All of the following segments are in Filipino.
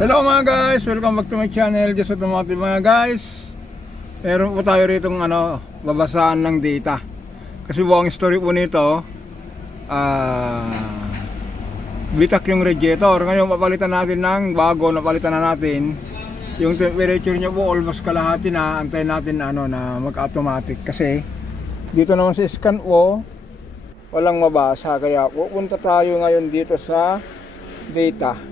Hello mga guys, welcome back to my channel, Just Automotive mga guys. Meron po tayo rito babasaan ng data. Kasi buong story po nito, bitak yung radiator. Ngayon papalitan natin ng bago, napalitan na natin. Yung temperature niya po almost kalahati na. Antayin natin na mag-automatic. Kasi dito naman sa scan po, walang mabasa. Kaya pupunta tayo ngayon dito sa data.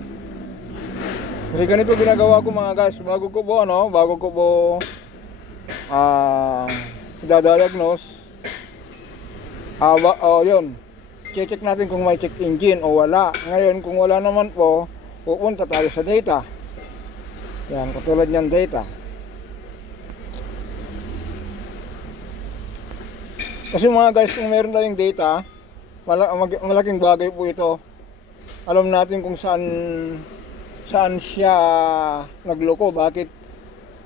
Kasi ganito ginagawa ko mga guys, bago ko po idadiagnose, yun, check natin kung may check engine o wala. Ngayon kung wala naman po, pupunta tayo sa data. Yan, katulad nyan data. Kasi mga guys, kung meron tayong data, malaking bagay po ito. Alam natin kung saan siya nagloko, bakit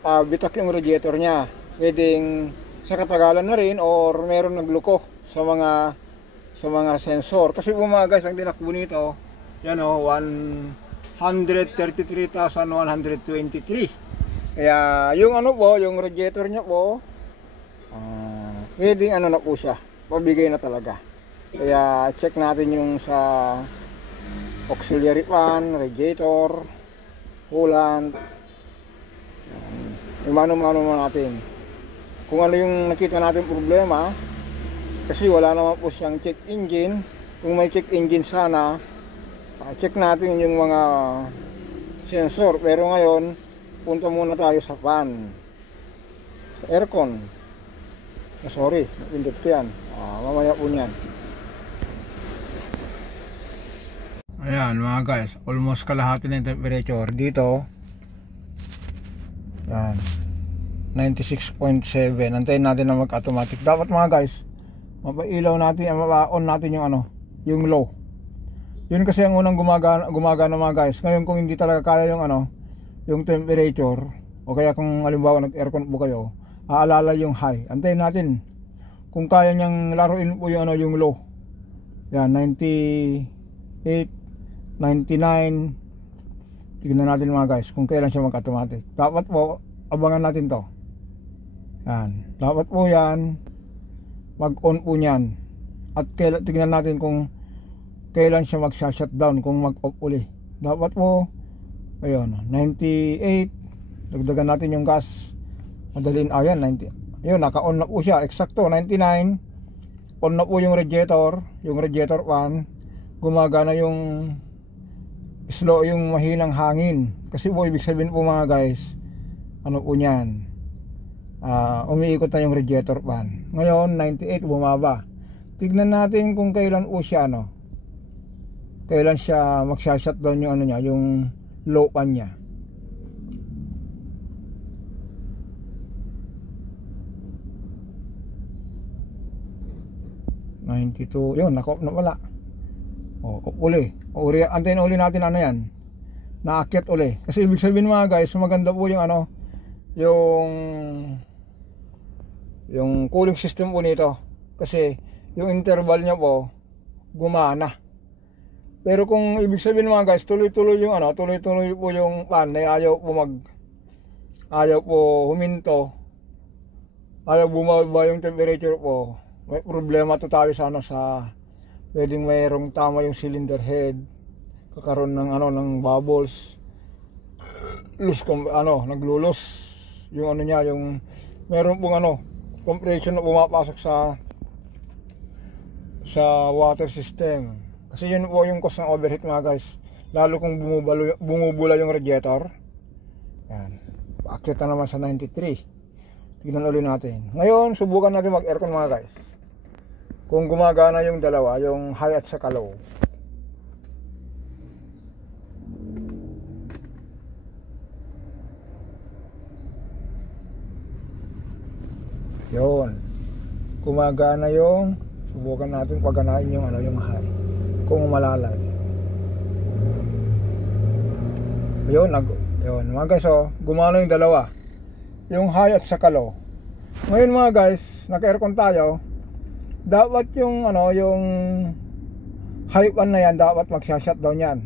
bitak yung radiator niya. Pwedeng sa katagalan na rin or meron nagloko sa mga sensor. Kasi po mga guys, ang tinakbo nito, yan o, 133,123. Kaya yung yung radiator niya po, pwedeng na po siya, pabigay na talaga. Kaya check natin yung sa auxiliary fan, radiator, coolant, mano natin kung ano yung nakita natin problema. Kasi wala naman po siyang check engine. Kung may check engine sana, check natin yung mga sensor. Pero ngayon punta muna tayo sa fan, sa aircon. Sorry, napindot ko yan, mamaya po yan. Ayan mga guys, almost kalahati na yung temperature dito. Yan, 96.7. Antayin natin na mag-automatic. Dapat mga guys, mapailaw natin, mapa-on natin yung yung low. Yun kasi ang unang gumagana mga guys. Ngayon kung hindi talaga kaya yung temperature, o kaya kung halimbawa nag-aircon po kayo, aalala yung high. Antayin natin kung kaya niyang laruin po yung yung low. Yan, 98, 99. Tignan natin mga guys kung kailan siya mag-automatic. Dapat po abangan natin to. Yan, dapat po yan mag-on po niyan. At tignan natin kung kailan siya mag-shutdown, kung mag-off uli. Dapat po ayun, 98. Dagdagan natin yung gas. Madalin, ayan, 90. Ayun, naka-on na po siya. Eksakto 99. On na po yung radiator fan. Gumagana yung slow, yung mahinang hangin. Kasi po ibig sabihin po mga guys, po niyan, umiikot na yung radiator fan. Ngayon 98, bumaba. Tignan natin kung kailan po siya kailan siya magsha-shutdown yung niya, yung low fan niya. Yun, naka-off na wala. Uli. Antayin uli natin yan. Naakyat uli. Kasi ibig sabihin mga guys, maganda po yung yung cooling system po nito. Kasi yung interval niya po gumana. Pero kung ibig sabihin mga guys, tuloy-tuloy yung tuloy-tuloy po yung fan na ayaw po huminto. Ayaw bumaba yung temperature po. May problema to tayo sa pwedeng mayroong tama yung cylinder head, kakaroon ng ng bubbles, naglulos yung niya, yung meron pong compression na pumapasok sa water system. Kasi yun po yung cause ng overheat mga guys, lalo kung bumubula yung radiator. Yan, paakyat na naman sa 93. Tignan ulit natin. Ngayon subukan natin mag-aircon mga guys, kung gumagana yung dalawa, yung high at saka low. Yun, gumagana yung, subukan natin paganahin yung yung high, kung malalay. Yun, mga guys, gumana yung dalawa, yung high at saka low. Ngayon mga guys, naka-aircon tayo. Dapat yung yung high fan na yan, dapat magsha-shutdown yan.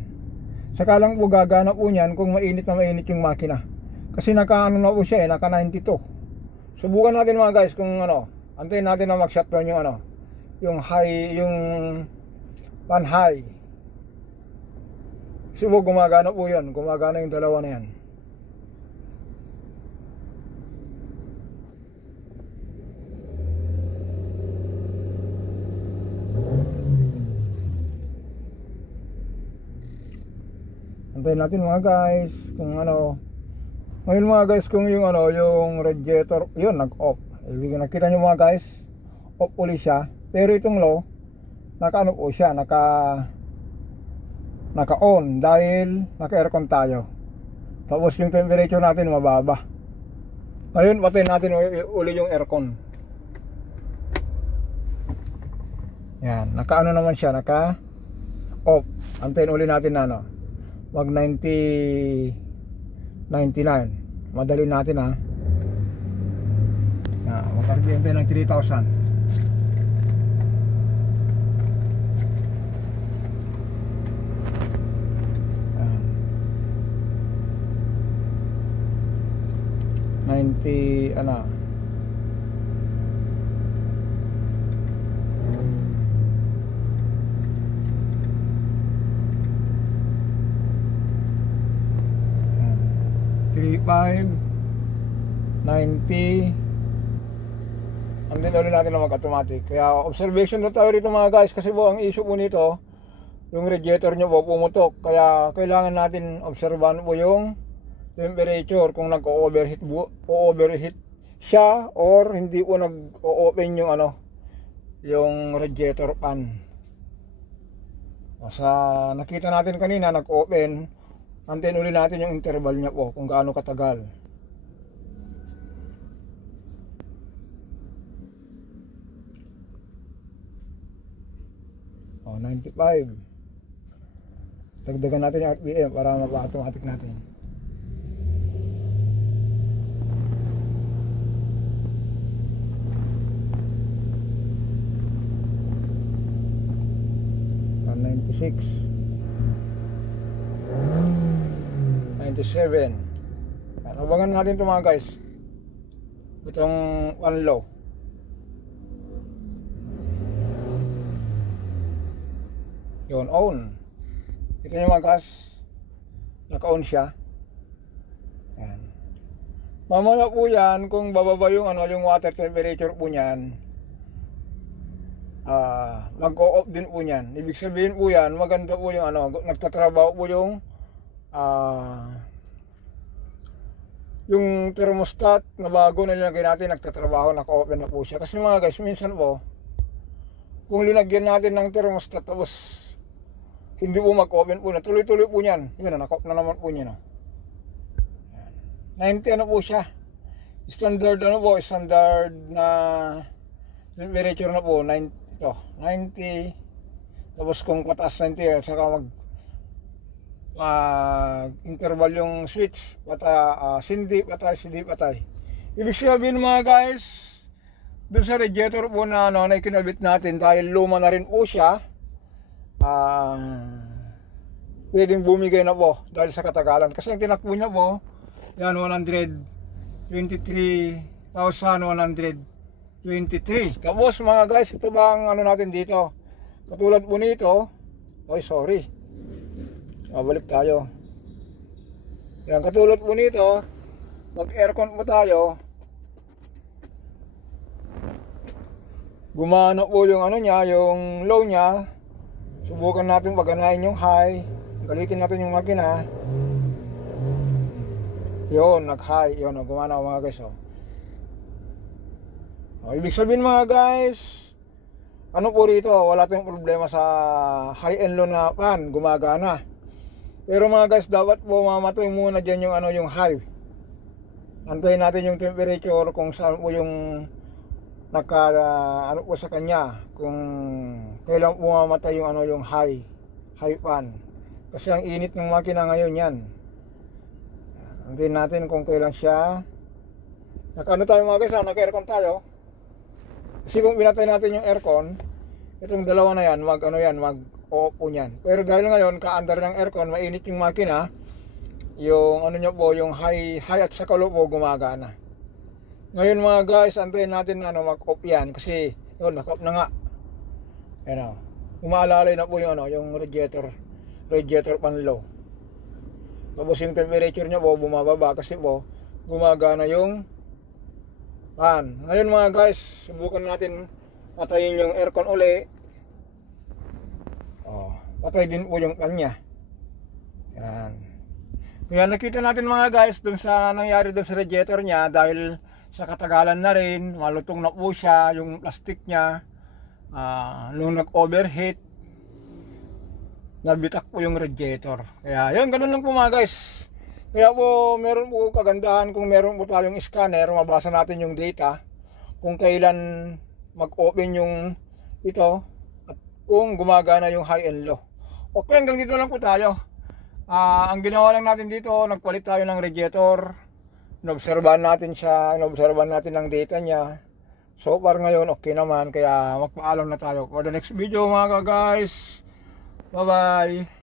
Saka lang po gagana po niyan kung mainit na mainit yung makina. Kasi naka ano na po siya naka 92. Subukan natin mga guys kung ano, antayin natin na mag-shutdown yung ano, yung high, yung pan high. Subo gumagana po yun, gumagana yung dalawa na yan. Antayin natin mga guys kung ano. Ngayon mga guys, kung yung ano, yung radiator, yun nag-off. Ibig nakita nyo mga guys, off ulit siya. Pero itong low, naka-ano po siya, naka-on dahil naka-aircon tayo. Tapos yung temperature natin mababa. Ngayon patayin natin uli yung aircon. Yan, naka-ano naman siya, naka-off. Antayin uli natin na ano, wag 99. Madali natin ha. Yan, mag-RPM tayo ng 3,000. Yan. 90 ano. Yan. 35 90. Ang din ulit natin na mag-automatic. Kaya observation na tayo rito mga guys. Kasi po ang issue po nito, yung radiator nyo po pumutok. Kaya kailangan natin obserbahan po yung temperature. Kung nag-overheat siya or hindi po nag-open yung ano, yung radiator pan. Sa nakita natin kanina nag-open. Antayin ulit natin yung interval niya po kung gaano katagal. Oh, 95. Dagdagan natin yung RPM para mapa-automatic natin. Oh, 96. 97. Abangan natin ito mga guys. Itong one low. Yun, on. Ito yung mga guys. Naka-on siya. Yan. Mamaya po yan, kung bababa yung, ano, yung water temperature po niyan, mag-o-off din po niyan. Ibig sabihin po yan, maganda po yung ano, nagtatrabaho po yung thermostat na bago na nilagay natin, nagtatrabaho, naka-open na po siya. Kasi mga guys, minsan po, kung linagyan natin ng thermostat tapos hindi po mag-open po na, tuloy-tuloy po niyan. Yun na, naka-off na naman po niya. No? 90 ano po siya. Standard ano po, standard na temperature na po, 90, ito, 90. Tapos kung pataas 90, saka interval yung switch, sindi patay, sindi patay. Ibig sabihin mga guys, dun sa radiator po na ano, na ikinabit natin, dahil luma na rin po siya, pwedeng bumigay na po dahil sa katagalan. Kasi ang tinakbo niya po, yan 123,123. Tapos mga guys, ito ba ang ano natin dito? Katulad po nito, balik tayo. Yan, katulad po nito, mag aircon po tayo. Gumana po yung ano niya, yung low niya. Subukan natin paganahin yung high. Galitin natin yung makina. Yun, nag-high. Yun, gumana mga guys. Ibig sabihin mga guys, ano po rito, wala tayong problema sa high and low na pan, gumagana. Pero mga guys, dapat po mamatoy muna dyan yung ano, yung high. Antayin natin yung temperature kung saan po yung ano po sa kanya, kung kailan po mamatay yung ano, yung high pan. Kasi ang init ng makina ngayon yan. Antayin natin kung kailan siya. Naka-ano tayo mga guys, naka-aircon tayo. Kasi kung binatay natin yung aircon, itong dalawa na yan, mag mag-off po niyan. Pero dahil ngayon kaandar ng aircon, mainit yung makina, yung ano nyo po, yung high at sa low po gumagana. Ngayon mga guys, antayin natin mag-off yan kasi yun, nag-off na nga. Ayan o, umaalalay na po yung yung radiator pan low. Tapos yung temperature niya po bumababa kasi po gumagana yung fan. Ngayon mga guys, subukan natin patayin yung aircon uli. Patay din po yung fan niya. Yan. Kaya nakita natin mga guys dun sa nangyari dun sa radiator niya, dahil sa katagalan na rin, malutong na po siya yung plastic niya. Nung nag-overheat, nabitak po yung radiator. Kaya yun, ganun lang po mga guys. Kaya po meron po kagandahan kung meron po tayong scanner, mabasa natin yung data kung kailan mag-open yung ito at kung gumagana yung high and low. Okay, hanggang dito lang po tayo. Ang ginawa lang natin dito, nagpalit tayo ng radiator. Inobserbahan natin siya, inobserbahan natin ang data niya. So far ngayon okay naman, kaya magpaalam na tayo for the next video mga guys. Bye bye.